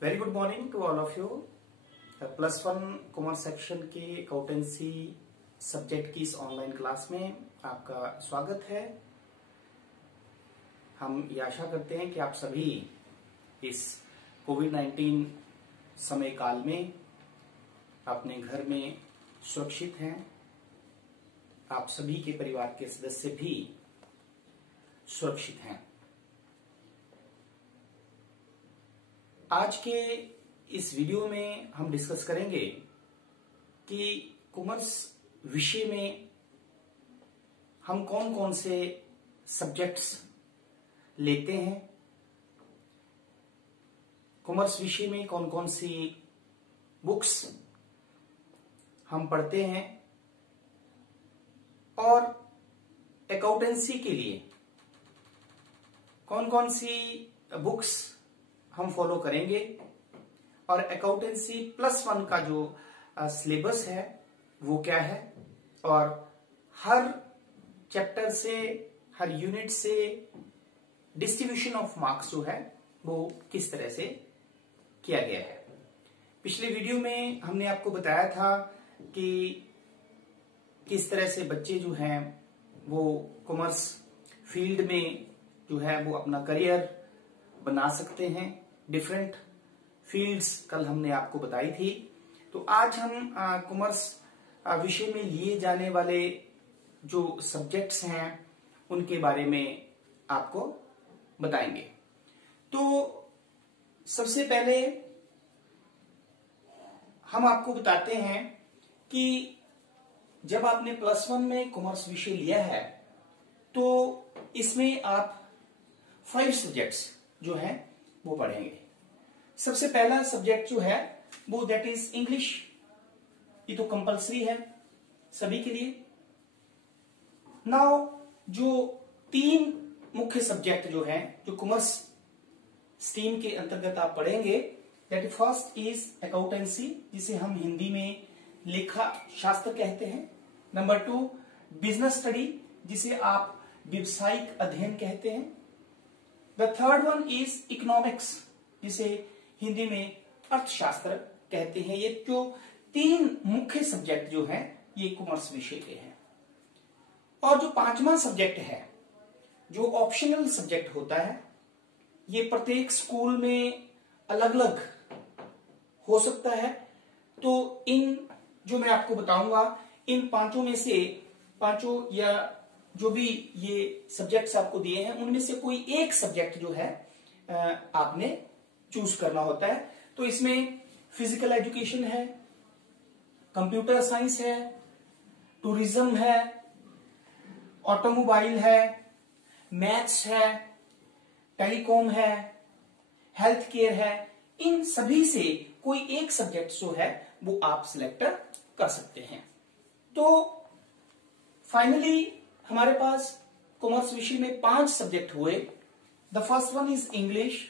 Very good morning to all of you. Plus one commerce section के accountancy subject की इस online class में आपका स्वागत है। हम ये आशा करते हैं कि आप सभी इस कोविड-19 समय काल में अपने घर में सुरक्षित हैं। आप सभी के परिवार के सदस्य भी सुरक्षित हैं। आज के इस वीडियो में हम डिस्कस करेंगे कि कॉमर्स विषय में हम कौन कौन से सब्जेक्ट्स लेते हैं, कॉमर्स विषय में कौन कौन सी बुक्स हम पढ़ते हैं और अकाउंटेंसी के लिए कौन कौन सी बुक्स हम फॉलो करेंगे और अकाउंटेंसी प्लस वन का जो सिलेबस है वो क्या है और हर चैप्टर से, हर यूनिट से डिस्ट्रीब्यूशन ऑफ मार्क्स जो है वो किस तरह से किया गया है। पिछले वीडियो में हमने आपको बताया था कि किस तरह से बच्चे जो हैं वो कॉमर्स फील्ड में जो है वो अपना करियर बना सकते हैं। डिफरेंट फील्ड्स कल हमने आपको बताई थी। तो आज हम कॉमर्स विषय में लिए जाने वाले जो सब्जेक्ट्स हैं उनके बारे में आपको बताएंगे। तो सबसे पहले हम आपको बताते हैं कि जब आपने प्लस वन में कॉमर्स विषय लिया है तो इसमें आप 5 सब्जेक्ट्स जो हैं वो पढ़ेंगे। सबसे पहला सब्जेक्ट जो है वो दैट इज इंग्लिश। ये तो कंपलसरी है सभी के लिए। नाउ जो 3 मुख्य सब्जेक्ट जो हैं जो कॉमर्स स्ट्रीम के अंतर्गत आप पढ़ेंगे, दैट फर्स्ट इज अकाउंटेंसी, जिसे हम हिंदी में लेखा शास्त्र कहते हैं। नंबर 2 बिजनेस स्टडी, जिसे आप व्यवसायिक अध्ययन कहते हैं। The third one is economics, जिसे हिंदी में अर्थशास्त्र कहते हैं। ये जो 3 मुख्य सब्जेक्ट जो हैं ये कॉमर्स विषय के हैं। और जो 5वां सब्जेक्ट है जो ऑप्शनल सब्जेक्ट होता है, ये प्रत्येक स्कूल में अलग अलग हो सकता है। तो इन जो मैं आपको बताऊंगा इन 5 में से 5 या जो भी ये सब्जेक्ट्स आपको दिए हैं उनमें से कोई एक सब्जेक्ट जो है आपने चूज करना होता है। तो इसमें फिजिकल एजुकेशन है, कंप्यूटर साइंस है, टूरिज्म है, ऑटोमोबाइल है, मैथ्स है, टेलीकॉम है, हेल्थ केयर है। इन सभी से कोई एक सब्जेक्ट जो है वो आप सिलेक्ट कर सकते हैं। तो फाइनली हमारे पास कॉमर्स विषय में 5 सब्जेक्ट हुए। The first one is English,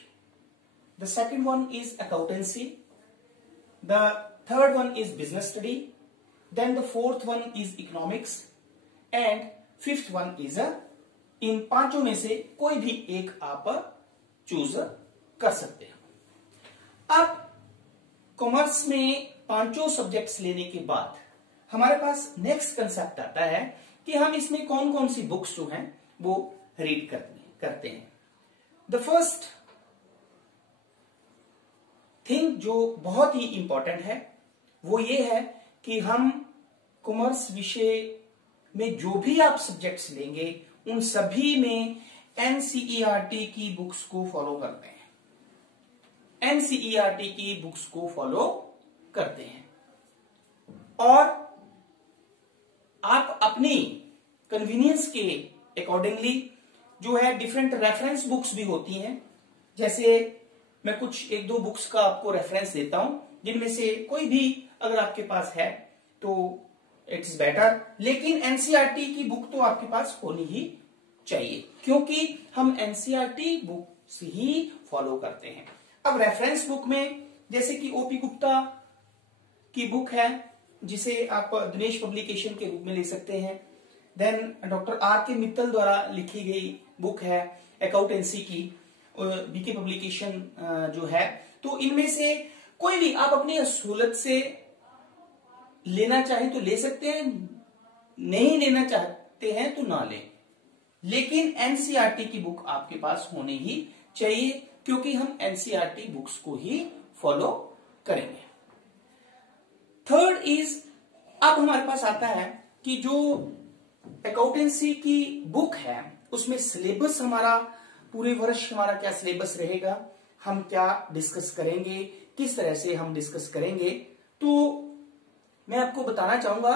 the second one is accountancy, the third one is business study, then the fourth one is economics and fifth one is इन 5 में से कोई भी एक आप चूज कर सकते हैं। अब कॉमर्स में 5 सब्जेक्ट्स लेने के बाद हमारे पास नेक्स्ट कंसेप्ट आता है कि हम इसमें कौन कौन सी बुक्स जो हैं वो रीड करते हैं। द फर्स्ट थिंग जो बहुत ही इंपॉर्टेंट है वो ये है कि हम कॉमर्स विषय में जो भी आप सब्जेक्ट्स लेंगे उन सभी में एनसीईआरटी की बुक्स को फॉलो करते हैं। एनसीईआरटी की बुक्स को फॉलो करते हैं और आप अपनी कन्वीनियंस के अकॉर्डिंगली जो है डिफरेंट रेफरेंस बुक्स भी होती हैं। जैसे मैं कुछ 1-2 बुक्स का आपको रेफरेंस देता हूं जिनमें से कोई भी अगर आपके पास है तो इट्स बेटर, लेकिन एनसीईआरटी की बुक तो आपके पास होनी ही चाहिए क्योंकि हम एनसीईआरटी बुक्स ही फॉलो करते हैं। अब रेफरेंस बुक में जैसे कि ओपी गुप्ता की बुक है जिसे आप दिनेश पब्लिकेशन के रूप में ले सकते हैं। देन डॉक्टर आर के मित्तल द्वारा लिखी गई बुक है अकाउंटेंसी की, बीके पब्लिकेशन जो है तो इनमें से कोई भी आप अपनी सहूलत से लेना चाहें तो ले सकते हैं, नहीं लेना चाहते हैं तो ना लें, लेकिन एनसीईआरटी की बुक आपके पास होनी ही चाहिए, क्योंकि हम एनसीईआरटी बुक्स को ही फॉलो करेंगे। थर्ड इज, अब हमारे पास आता है कि जो अकाउंटेंसी की बुक है उसमें सिलेबस हमारा पूरे वर्ष हमारा क्या सिलेबस रहेगा, हम क्या डिस्कस करेंगे, किस तरह से हम डिस्कस करेंगे। तो मैं आपको बताना चाहूंगा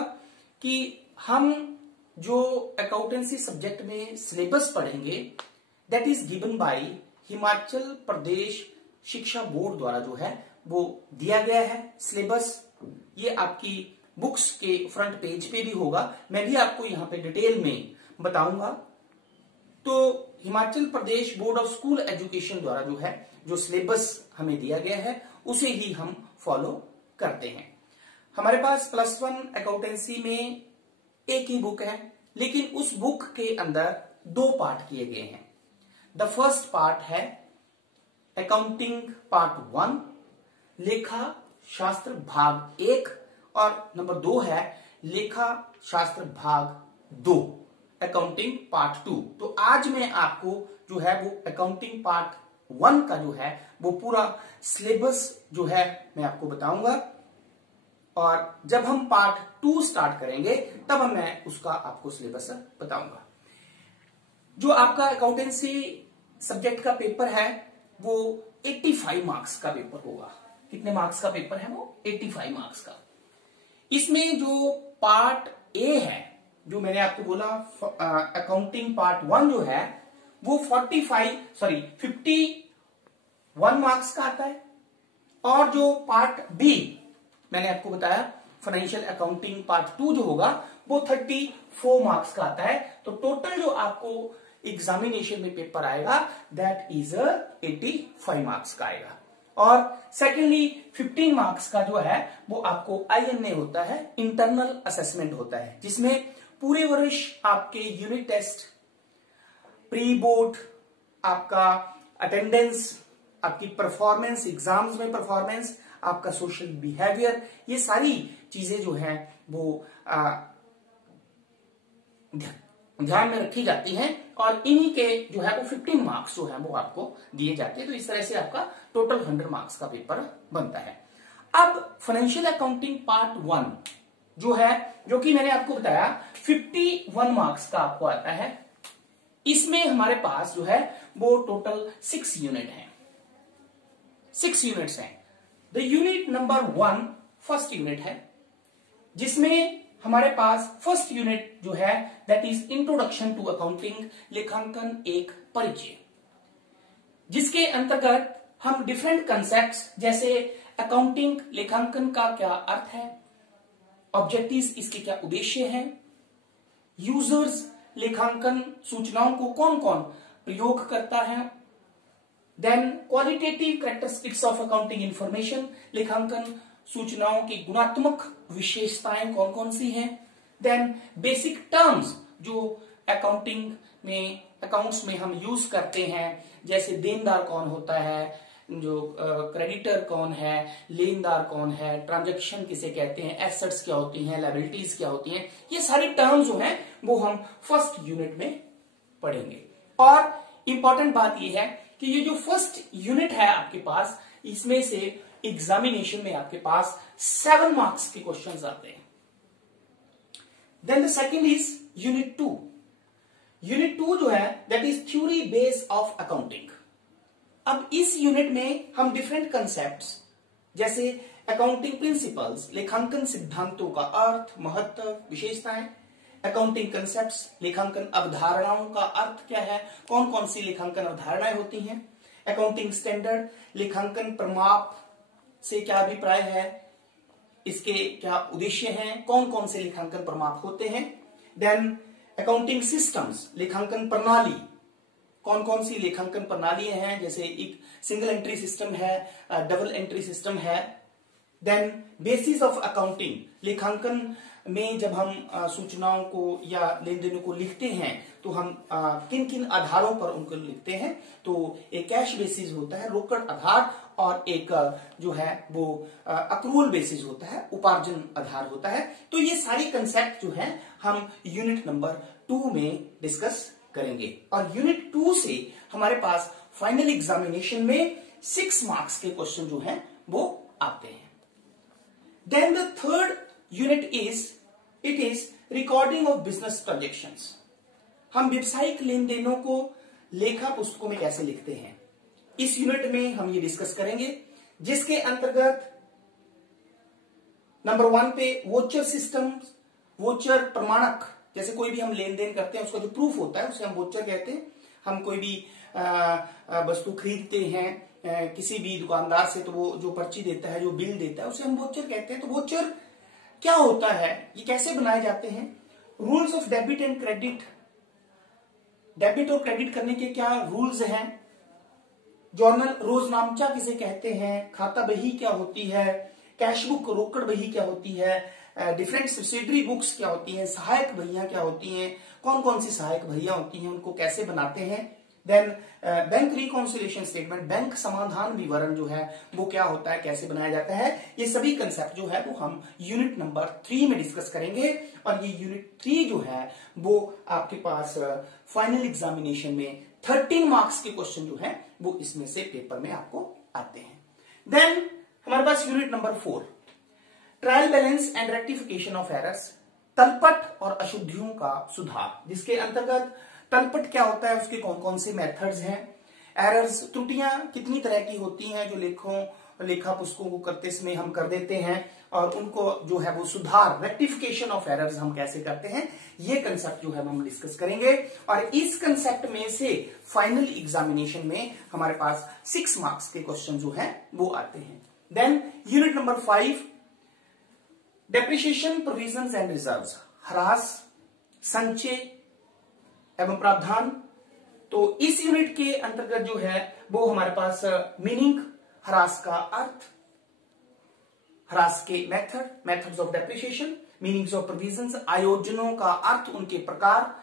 कि हम जो अकाउंटेंसी सब्जेक्ट में सिलेबस पढ़ेंगे that is given by Himachal Pradesh Shiksha board द्वारा जो है वो दिया गया है सिलेबस। ये आपकी बुक्स के फ्रंट पेज पे भी होगा, मैं भी आपको यहां पे डिटेल में बताऊंगा। तो Himachal Pradesh board of school education द्वारा जो है जो सिलेबस हमें दिया गया है उसे ही हम फॉलो करते हैं। हमारे पास +1 अकाउंटेंसी में एक ही बुक है, लेकिन उस बुक के अंदर 2 पार्ट किए गए हैं। द फर्स्ट पार्ट है अकाउंटिंग पार्ट 1 लेखा शास्त्र भाग 1 और नंबर 2 है लेखा शास्त्र भाग 2 अकाउंटिंग पार्ट 2। तो आज मैं आपको जो है वो अकाउंटिंग पार्ट 1 का जो है वो पूरा सिलेबस जो है मैं आपको बताऊंगा, और जब हम पार्ट 2 स्टार्ट करेंगे तब मैं उसका आपको सिलेबस बताऊंगा। जो आपका अकाउंटेंसी सब्जेक्ट का पेपर है वो 85 मार्क्स का पेपर होगा। कितने मार्क्स का पेपर है वो? 85 मार्क्स का। इसमें जो पार्ट ए है, जो मैंने आपको बोला अकाउंटिंग पार्ट 1 जो है वो 51 मार्क्स का आता है, और जो पार्ट बी मैंने आपको बताया फाइनेंशियल अकाउंटिंग पार्ट 2 जो होगा वो 34 मार्क्स का आता है। तो टोटल जो आपको एग्जामिनेशन में पेपर आएगा दैट इज 85 मार्क्स का आएगा। और सेकेंडली 15 मार्क्स का जो है वो आपको INA होता है, इंटरनल असेसमेंट होता है, जिसमें पूरे वर्ष आपके यूनिट टेस्ट, प्री बोर्ड, आपका अटेंडेंस, आपकी परफॉर्मेंस, एग्जाम्स में परफॉर्मेंस, आपका सोशल बिहेवियर, ये सारी चीजें जो है वो ध्यान में रखी जाती हैं, और इन्हीं के जो है वो 15 मार्क्स जो है वो आपको दिए जाते हैं। तो इस तरह से आपका टोटल 100 मार्क्स का पेपर बनता है। अब फाइनेंशियल अकाउंटिंग पार्ट 1 जो है, जो कि मैंने आपको बताया 51 मार्क्स का आपको आता है, इसमें हमारे पास जो है वो टोटल 6 यूनिट है, 6 यूनिट्स हैं। The unit number 1 first unit है, जिसमें हमारे पास फर्स्ट यूनिट जो है that is introduction to accounting, लेखांकन एक परिचय, जिसके अंतर्गत हम डिफरेंट कंसेप्ट्स जैसे अकाउंटिंग, लेखांकन का क्या अर्थ है, ऑब्जेक्टिव्स, इसके क्या उद्देश्य हैं, यूजर्स, लेखांकन सूचनाओं को कौन कौन प्रयोग करता है, then qualitative characteristics of accounting information, लेखांकन सूचनाओं की गुणात्मक विशेषताएं कौन कौन सी हैं, देन बेसिक टर्म्स जो अकाउंटिंग में, अकाउंट्स में हम यूज करते हैं, जैसे देनदार कौन होता है, जो क्रेडिटर कौन है, लेनदार कौन है, ट्रांजैक्शन किसे कहते हैं, एसेट्स क्या होती हैं, लायबिलिटीज क्या होती हैं, ये सारी टर्म्स जो हैं वो हम फर्स्ट यूनिट में पढ़ेंगे। और इंपॉर्टेंट बात ये है कि ये जो फर्स्ट यूनिट है आपके पास, इसमें से एग्जामिनेशन में आपके पास 7 मार्क्स के क्वेश्चंस आते हैं। Then the second is unit 2। Unit 2 जो है that is theory base of accounting. अब इस यूनिट में हम डिफरेंट कंसेप्ट्स जैसे अकाउंटिंग प्रिंसिपल्स, लेखांकन सिद्धांतों का अर्थ, महत्व, विशेषताएं, अकाउंटिंग कंसेप्ट्स, लेखांकन अवधारणाओं का अर्थ क्या है, कौन कौन सी लेखांकन अवधारणाएं होती हैं, अकाउंटिंग स्टैंडर्ड, लेखांकन प्रमाप से क्या अभिप्राय है, इसके क्या उद्देश्य हैं, कौन कौन से लेखांकन प्रमाप होते हैं, देन अकाउंटिंग सिस्टम्स, लेखांकन प्रणाली, कौन कौन सी लेखांकन प्रणालियां हैं, जैसे एक सिंगल एंट्री सिस्टम है, डबल एंट्री सिस्टम है, देन बेसिस ऑफ अकाउंटिंग, लेखांकन में जब हम सूचनाओं को या लेन देनों को लिखते हैं तो हम किन किन आधारों पर उनको लिखते हैं। तो एक कैश बेसिस होता है, रोकड़ आधार, और एक जो है वो अक्रूवल बेसिस होता है, उपार्जन आधार होता है। तो ये सारी कंसेप्ट जो है हम यूनिट नंबर 2 में डिस्कस करेंगे। और यूनिट 2 से हमारे पास फाइनल एग्जामिनेशन में 6 मार्क्स के क्वेश्चन जो हैं वो आते हैं। Then the third unit is recording of business transactions. हम व्यावसायिक लेन देनों को लेखा पुस्तकों में कैसे लिखते हैं, इस यूनिट में हम ये डिस्कस करेंगे, जिसके अंतर्गत नंबर 1 पे वोचर सिस्टम, वोचर प्रमाणक, जैसे कोई भी हम लेन देन करते हैं उसका जो प्रूफ होता है उसे हम वोचर कहते हैं। हम कोई भी वस्तु खरीदते हैं किसी भी दुकानदार से, तो वो जो पर्ची देता है, जो बिल देता है, उसे हम वोचर कहते हैं। तो वोचर क्या होता है, ये कैसे बनाए जाते हैं, rules of debit and credit, debit और क्रेडिट करने के क्या रूल्स हैं, जर्नल रोजनामचा किसे कहते हैं, खाता बही क्या होती है, कैश बुक रोकड़ बही क्या होती है, डिफरेंट सब्सिडरी बुक्स क्या होती हैं, सहायक बहियां क्या होती हैं, कौन कौन सी सहायक बहियां होती हैं, उनको कैसे बनाते हैं। Then bank reconciliation statement, bank समाधान विवरण जो है वो क्या होता है, कैसे बनाया जाता है, ये सभी कंसेप्ट जो है वो हम यूनिट नंबर 3 में डिस्कस करेंगे। और ये यूनिट 3 जो है वो आपके पास फाइनल एग्जामिनेशन में 13 मार्क्स के क्वेश्चन जो है वो इसमें से पेपर में आपको आते हैं। देन हमारे पास unit number 4, trial balance and rectification of errors, तलपट और अशुद्धियों का सुधार, जिसके अंतर्गत तलपट क्या होता है, उसके कौन कौन से मेथड्स हैं, एरर्स त्रुटियां कितनी तरह की होती हैं जो लेखा पुस्तकों को करते समय हम कर देते हैं, और उनको जो है वो सुधार, रेक्टिफिकेशन ऑफ एरर्स हम कैसे करते हैं, ये कंसेप्ट जो है हम डिस्कस करेंगे। और इस कंसेप्ट में से फाइनल एग्जामिनेशन में हमारे पास 6 मार्क्स के क्वेश्चन जो है वो आते हैं। Then unit number 5, depreciation provisions and reserves, ह्रास, संचय एवं प्रावधान। तो इस यूनिट के अंतर्गत जो है वो हमारे पास मीनिंग, ह्रास का अर्थ, ह्रास के methods of depreciation, meanings of provisions, आयोजनों का अर्थ, उनके प्रकार,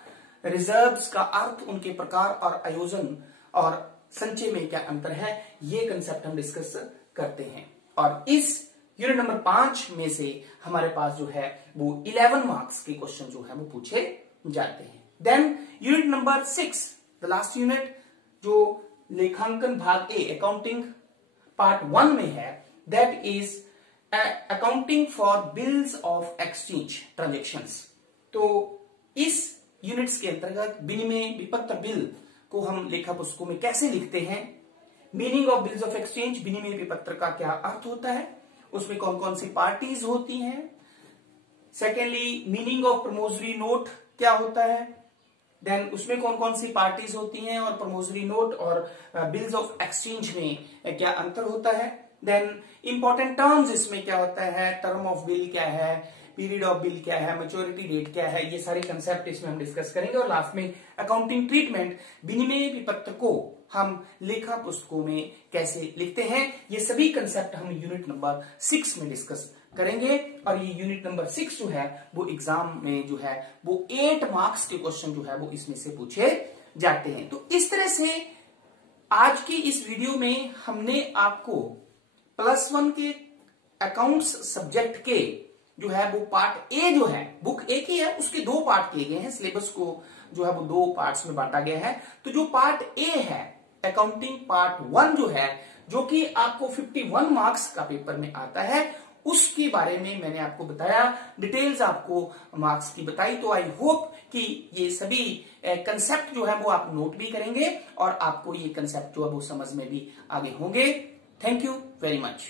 रिजर्व्स का अर्थ, उनके प्रकार और आयोजन, और संचय में क्या अंतर है, ये कंसेप्ट हम डिस्कस करते हैं। और इस यूनिट नंबर 5 में से हमारे पास जो है वो 11 मार्क्स के क्वेश्चन जो है वो पूछे जाते हैं। Then unit number 6, the last unit, जो लेखांकन भाग ए, अकाउंटिंग पार्ट 1 में है, that is accounting for bills of exchange transactions. तो इस यूनिट्स के अंतर्गत विनिमय विपत्र बिल को हम लेखा पुस्तकों में कैसे लिखते हैं, meaning of bills of exchange, विनिमय विपत्र का क्या अर्थ होता है, उसमें कौन कौन सी पार्टीज होती हैं, सेकेंडली मीनिंग ऑफ प्रमोजरी नोट क्या होता है, देन उसमें कौन कौन सी पार्टीज होती हैं, और प्रमोजरी नोट और बिल्स ऑफ एक्सचेंज में क्या अंतर होता है। देन इंपॉर्टेंट टर्म्स इसमें क्या होता है, टर्म ऑफ बिल क्या है, पीरियड ऑफ बिल क्या है, मैच्योरिटी डेट क्या है, ये सारे कंसेप्ट इसमें हम डिस्कस करेंगे। और लास्ट में अकाउंटिंग ट्रीटमेंट, विनिमय विपत्र को हम लेखा पुस्तकों में कैसे लिखते हैं, ये सभी कंसेप्ट हम यूनिट नंबर 6 में डिस्कस करेंगे। और ये यूनिट नंबर 6 जो है वो एग्जाम में जो है वो 8 मार्क्स के क्वेश्चन जो है वो इसमें से पूछे जाते हैं। तो इस तरह से आज की इस वीडियो में हमने आपको +1 के अकाउंट्स सब्जेक्ट के जो है वो पार्ट ए जो है, बुक ए की है, उसके 2 पार्ट किए गए हैं, सिलेबस को जो है वो 2 पार्ट्स में बांटा गया है। तो जो पार्ट ए है अकाउंटिंग पार्ट 1 जो है, जो कि आपको 51 मार्क्स का पेपर में आता है, उसके बारे में मैंने आपको बताया, डिटेल्स आपको मार्क्स की बताई। तो आई होप कि ये सभी कंसेप्ट जो है वो आप नोट भी करेंगे और आपको ये कंसेप्ट जो है वो समझ में भी आगे होंगे। Thank you very much.